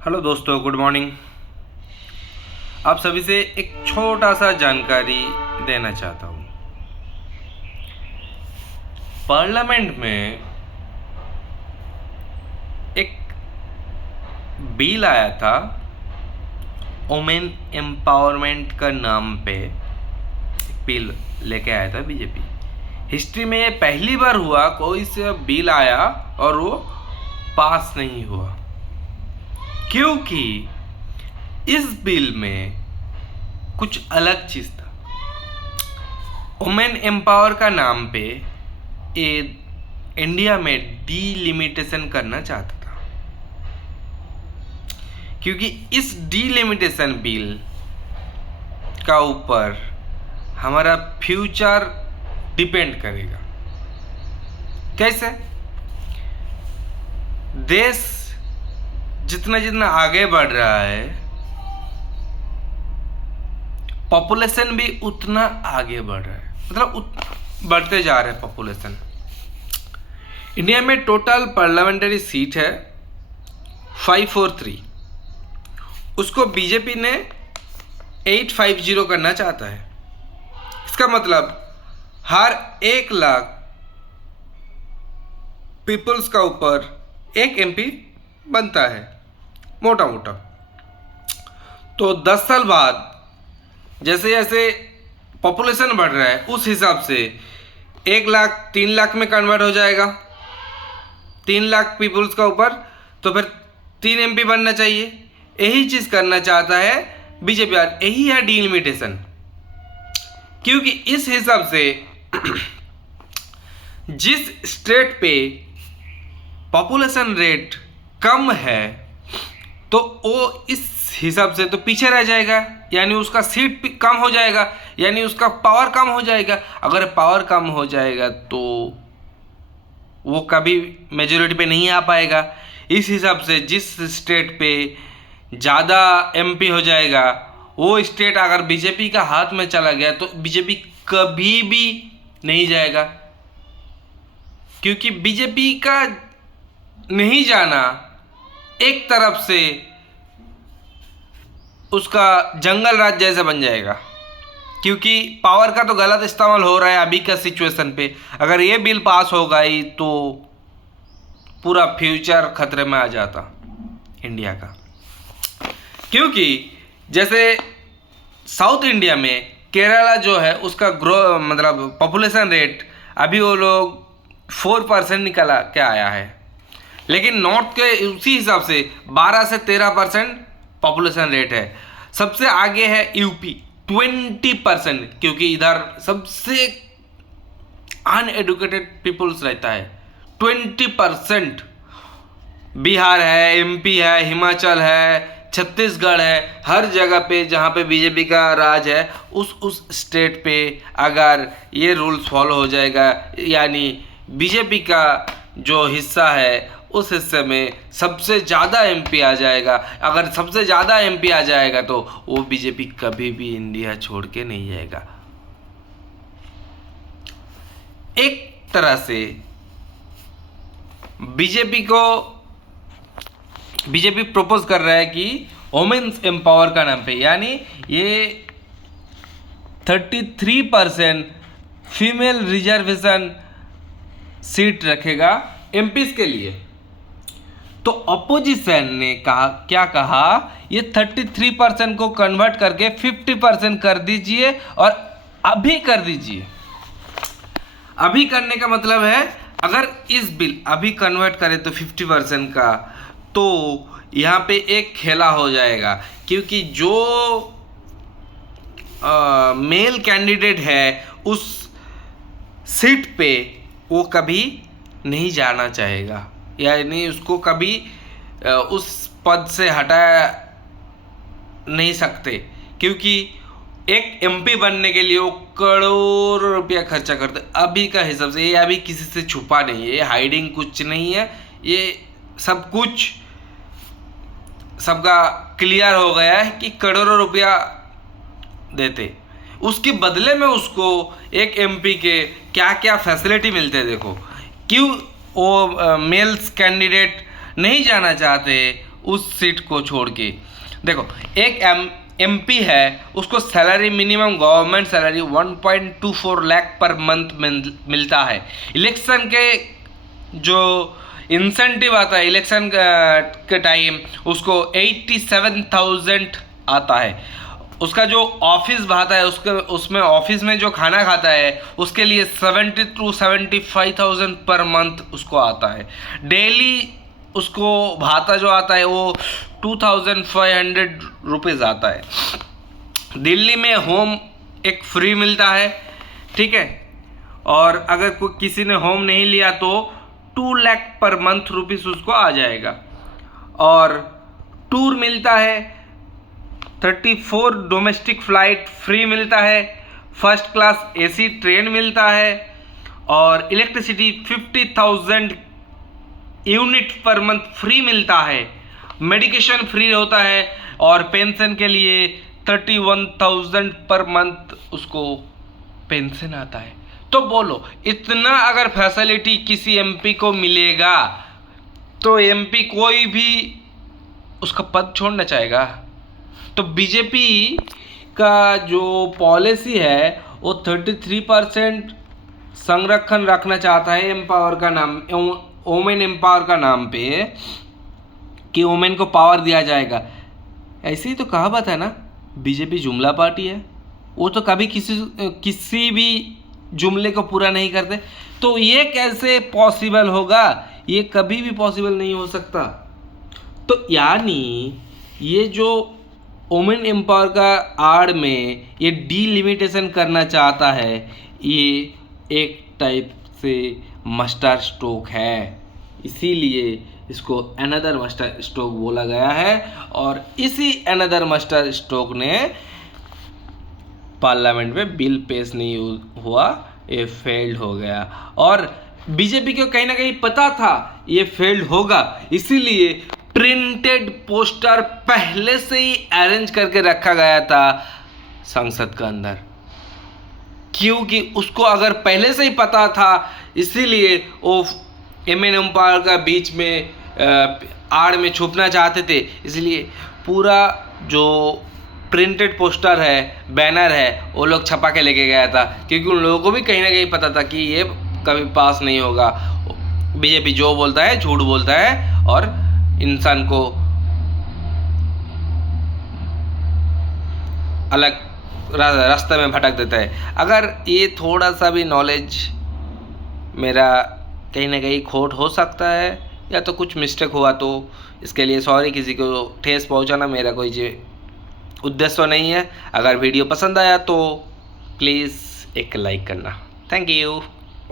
Hello दोस्तों, good morning. आप सभी से एक छोटा सा जानकारी देना चाहता हूँ। पार्लियामेंट में एक बिल आया था, वुमेन एम्पावरमेंट का नाम पे एक बिल लेके आया था बीजेपी। हिस्ट्री में ये पहली बार हुआ कोई से बिल आया और वो पास नहीं हुआ, क्योंकि इस बिल में कुछ अलग चीज था। वुमेन एम्पावर का नाम पे ये इंडिया में डीलिमिटेशन करना चाहता था, क्योंकि इस डीलिमिटेशन बिल का ऊपर हमारा फ्यूचर डिपेंड करेगा। कैसे? देश जितना जितना आगे बढ़ रहा है, पॉपुलेशन भी उतना आगे बढ़ रहा है, मतलब बढ़ते जा रहे हैं पॉपुलेशन। इंडिया में टोटल पार्लियामेंट्री सीट है 543, उसको बीजेपी ने 850 करना चाहता है। इसका मतलब हर 1 लाख पीपल्स का ऊपर एक एमपी बनता है, मोटा मोटा। तो 10 साल बाद जैसे जैसे पॉपुलेशन बढ़ रहा है, उस हिसाब से 1 लाख 3 लाख में कन्वर्ट हो जाएगा। 3 लाख पीपल्स का ऊपर तो फिर 3 एमपी बनना चाहिए। यही चीज करना चाहता है बीजेपी, यही है डीलिमिटेशन। क्योंकि इस हिसाब से जिस स्टेट पे पॉपुलेशन रेट कम है तो वो इस हिसाब से तो पीछे रह जाएगा, यानी उसका सीट कम हो जाएगा, यानी उसका पावर कम हो जाएगा। अगर पावर कम हो जाएगा तो वो कभी मेजोरिटी पे नहीं आ पाएगा। इस हिसाब से जिस स्टेट पे ज़्यादा एमपी हो जाएगा, वो स्टेट अगर बीजेपी का हाथ में चला गया तो बीजेपी कभी भी नहीं जाएगा। क्योंकि बीजेपी का नहीं जाना एक तरफ से उसका जंगल राज जैसा बन जाएगा, क्योंकि पावर का तो गलत इस्तेमाल हो रहा है अभी का सिचुएशन पे। अगर ये बिल पास हो गई तो पूरा फ्यूचर खतरे में आ जाता इंडिया का। क्योंकि जैसे साउथ इंडिया में केरला जो है, उसका मतलब पॉपुलेशन रेट अभी वो लोग 4% निकला क्या आया है, लेकिन नॉर्थ के उसी हिसाब से 12 से 13% पॉपुलेशन रेट है। सबसे आगे है यूपी 20%, क्योंकि इधर सबसे अनएडुकेटेड पीपल्स रहता है 20%। बिहार है, एमपी है, हिमाचल है, छत्तीसगढ़ है, हर जगह पे जहाँ पे बीजेपी का राज है, उस स्टेट पे अगर ये रूल्स फॉलो हो जाएगा, यानी बीजेपी का जो हिस्सा है उस हिस्से में सबसे ज़्यादा एमपी आ जाएगा। अगर सबसे ज़्यादा एमपी आ जाएगा तो वो बीजेपी कभी भी इंडिया छोड़ के नहीं जाएगा। एक तरह से बीजेपी प्रपोज कर रहा है कि वुमेन्स एम्पावर का नाम पे, यानी ये 33% फीमेल रिजर्वेशन सीट रखेगा एमपीज के लिए। तो अपोजिशन ने क्या कहा, ये 33% को कन्वर्ट करके 50% कर दीजिए और अभी कर दीजिए। अभी करने का मतलब है, अगर इस बिल अभी कन्वर्ट करें तो 50% का, तो यहाँ पे एक खेला हो जाएगा। क्योंकि जो मेल कैंडिडेट है उस सीट पे वो कभी नहीं जाना चाहेगा, यानी उसको कभी उस पद से हटा नहीं सकते। क्योंकि एक एमपी बनने के लिए वो करोड़ों रुपया खर्चा करते अभी का हिसाब से। ये अभी किसी से छुपा नहीं है, ये हाइडिंग कुछ नहीं है, ये सब कुछ सबका क्लियर हो गया है कि करोड़ों रुपया देते, उसके बदले में उसको एक एमपी के क्या क्या फैसिलिटी मिलते हैं। देखो, क्यों वो मेल्स कैंडिडेट नहीं जाना चाहते उस सीट को छोड़ के। देखो एक एमपी है, उसको salary minimum government salary 1.24 lakh per month मिलता है। इलेक्शन के जो इंसेंटिव आता है इलेक्शन के टाइम उसको 87,000 आता है। उसका जो ऑफिस भाता है उसमें ऑफिस में जो खाना खाता है उसके लिए 70 to 75,000 पर मंथ उसको आता है। डेली उसको भाता जो आता है वो 2,500 रुपीज़ आता है। दिल्ली में होम एक फ्री मिलता है, ठीक है, और अगर कोई किसी ने होम नहीं लिया तो 2 लाख पर मंथ रुपीस उसको आ जाएगा। और टूर मिलता है, 34 डोमेस्टिक फ्लाइट फ्री मिलता है, फर्स्ट क्लास एसी ट्रेन मिलता है, और electricity 50,000 unit per month free मिलता है। मेडिकेशन फ्री होता है और पेंशन के लिए 31,000 पर मंथ उसको पेंशन आता है। तो बोलो इतना अगर फैसिलिटी किसी एमपी को मिलेगा तो एमपी कोई भी उसका पद छोड़ना चाहेगा। तो बीजेपी का जो पॉलिसी है वो 33% संरक्षण रखना चाहता है एम्पावर का नाम, वोमेन एम्पावर का नाम पे, कि वोमेन को पावर दिया जाएगा। ऐसे ही तो कहावत है ना, बीजेपी जुमला पार्टी है, वो तो कभी किसी भी जुमले को पूरा नहीं करते। तो ये कैसे पॉसिबल होगा? ये कभी भी पॉसिबल नहीं हो सकता। तो यानी ये जो वोमेन एम्पावर का आड़ में ये डीलिमिटेशन करना चाहता है, ये एक टाइप से मास्टर स्ट्रोक है, इसीलिए इसको अनदर मास्टर स्ट्रोक बोला गया है। और इसी अनदर मास्टर स्ट्रोक ने पार्लियामेंट में बिल पेश नहीं हुआ, ये फेल्ड हो गया। और बीजेपी को कहीं ना कहीं पता था ये फेल्ड होगा, इसीलिए प्रिंटेड पोस्टर पहले से ही अरेंज करके रखा गया था संसद के अंदर, क्योंकि उसको अगर पहले से ही पता था, इसीलिए वो वोमेन एम्पावर का बीच में आड़ में छुपना चाहते थे। इसलिए पूरा जो प्रिंटेड पोस्टर है, बैनर है, वो लोग छपा के लेके गया था, क्योंकि उन लोगों को भी कहीं ना कहीं पता था कि ये कभी पास नहीं होगा। बीजेपी जो बोलता है झूठ बोलता है और इंसान को अलग रास्ते में भटक देता है। अगर ये थोड़ा सा भी नॉलेज मेरा कहीं ना कहीं खोट हो सकता है या तो कुछ मिस्टेक हुआ तो इसके लिए सॉरी। किसी को ठेस पहुंचाना मेरा कोई उद्देश्य नहीं है। अगर वीडियो पसंद आया तो प्लीज़ एक लाइक करना। Thank you.